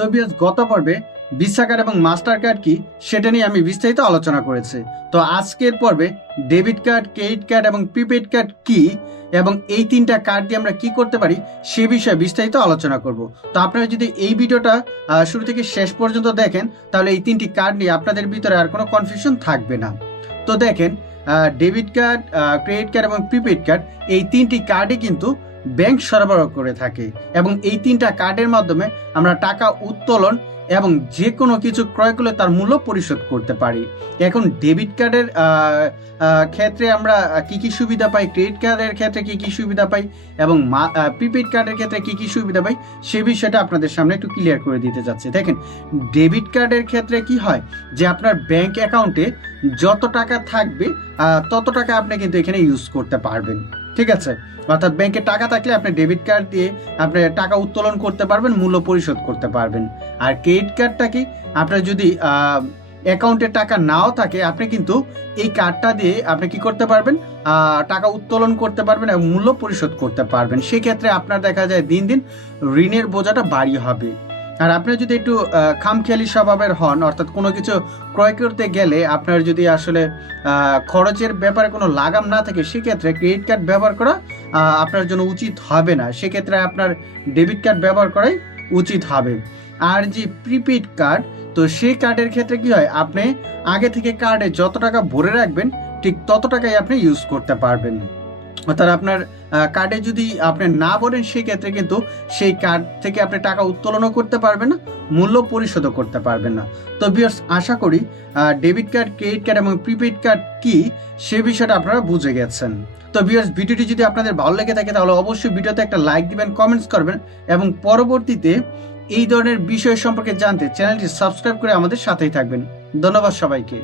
তো গত পর্বে ভিসা কার্ড এবং মাস্টার কার্ড কি সেটা নিয়ে আমি বিস্তারিত আলোচনা করেছি। তো আজকের পর্বে ডেবিট কার্ড, ক্রেডিট কার্ড এবং প্রিপেড কার্ড কি এবং এই তিনটা কার্ড দিয়ে আমরা কি করতে পারি সে বিষয়ে বিস্তারিত আলোচনা করব। তো আপনারা যদি এই ভিডিওটা শুরু থেকে শেষ পর্যন্ত দেখেন, তাহলে এই তিনটি কার্ড নিয়ে আপনাদের ভিতরে আর কোনো কনফিউশন থাকবে না। তো দেখেন ডেবিট কার্ড ক্রেডিট কার্ড এবং প্রিপেড কার্ড, এই তিনটি কার্ডই কিন্তু ব্যাংক সরবরাহ করে থাকে এবং এই তিনটা কার্ডের মাধ্যমে আমরা টাকা উত্তোলন এবং যে কোনো কিছু ক্রয় করলে তার মূল্য পরিশোধ করতে পারি। এখন ডেবিট কার্ডের ক্ষেত্রে আমরা কি কি সুবিধা পাই? ক্রেডিট কার্ডের ক্ষেত্রে কি কি সুবিধা পাই? এবং প্রিপেড কার্ডের ক্ষেত্রে কি কি সুবিধা পাই? সে বিষয়টা আপনাদের সামনে একটু ক্লিয়ার করে দিতে যাচ্ছি দেখেন, ডেবিট কার্ডের ক্ষেত্রে কি হয় যে আপনার ব্যাংক অ্যাকাউন্টে যত টাকা থাকবে তত টাকা আপনি কিন্তু এখানে ইউজ করতে পারবেন। ঠিক আছে? অর্থাৎ ব্যাংকে টাকা থাকলে আপনি ডেবিট কার্ড দিয়ে আপনি টাকা উত্তোলন করতে পারবেন, মূল্য পরিশোধ করতে পারবেন। আর ক্রেডিট কার্ডটা কি? আপনার যদি অ্যাকাউন্টে টাকা নাও থাকে, আপনি কিন্তু এই কার্ডটা দিয়ে আপনি কি করতে পারবেন? টাকা উত্তোলন করতে পারবেন এবং মূল্য পরিশোধ করতে পারবেন। সেক্ষেত্রে আপনার দেখা যায় দিন দিন ঋণের বোঝাটা বাড়ি হবে। আর আপনি যদি একটু খামখেয়ালি স্বভাবের হন, অর্থাৎ কোনো কিছু ক্রয় করতে গেলে আপনার যদি আসলে খরচের ব্যাপারে কোনো লাগাম না থাকে, সেক্ষেত্রে ক্রেডিট কার্ড ব্যবহার করা আপনার জন্য উচিত হবে না। সেক্ষেত্রে আপনার ডেবিট কার্ড ব্যবহার করাই উচিত হবে। আর যে প্রিপেড কার্ড তো সেই কার্ডের ক্ষেত্রে কি হয়, আপনি আগে থেকে কার্ডে যত টাকা ভরে রাখবেন, ঠিক তত টাকাই আপনি ইউজ করতে পারবেন। অর্থাৎ আপনার কার্ডে যদি আপনি না ভরেন, সেক্ষেত্রে কিন্তু সেই কার্ড থেকে আপনি টাকা উত্তোলনও করতে পারবেন না, মূল্য পরিশোধও করতে পারবেন না। তো বিয়ার্স আশা করি ডেবিট কার্ড ক্রেডিট কার্ড এবং প্রিপেড কার্ড কি, সে বিষয়টা আপনারা বুঝে গেছেন। তো বিয়ার্স ভিডিওটি যদি আপনাদের ভালো লেগে থাকে, তাহলে অবশ্যই ভিডিওতে একটা লাইক দিবেন কমেন্টস করবেন এবং পরবর্তীতে এই ধরনের বিষয় সম্পর্কে জানতে চ্যানেলটি সাবস্ক্রাইব করে আমাদের সাথেই থাকবেন। ধন্যবাদ সবাইকে।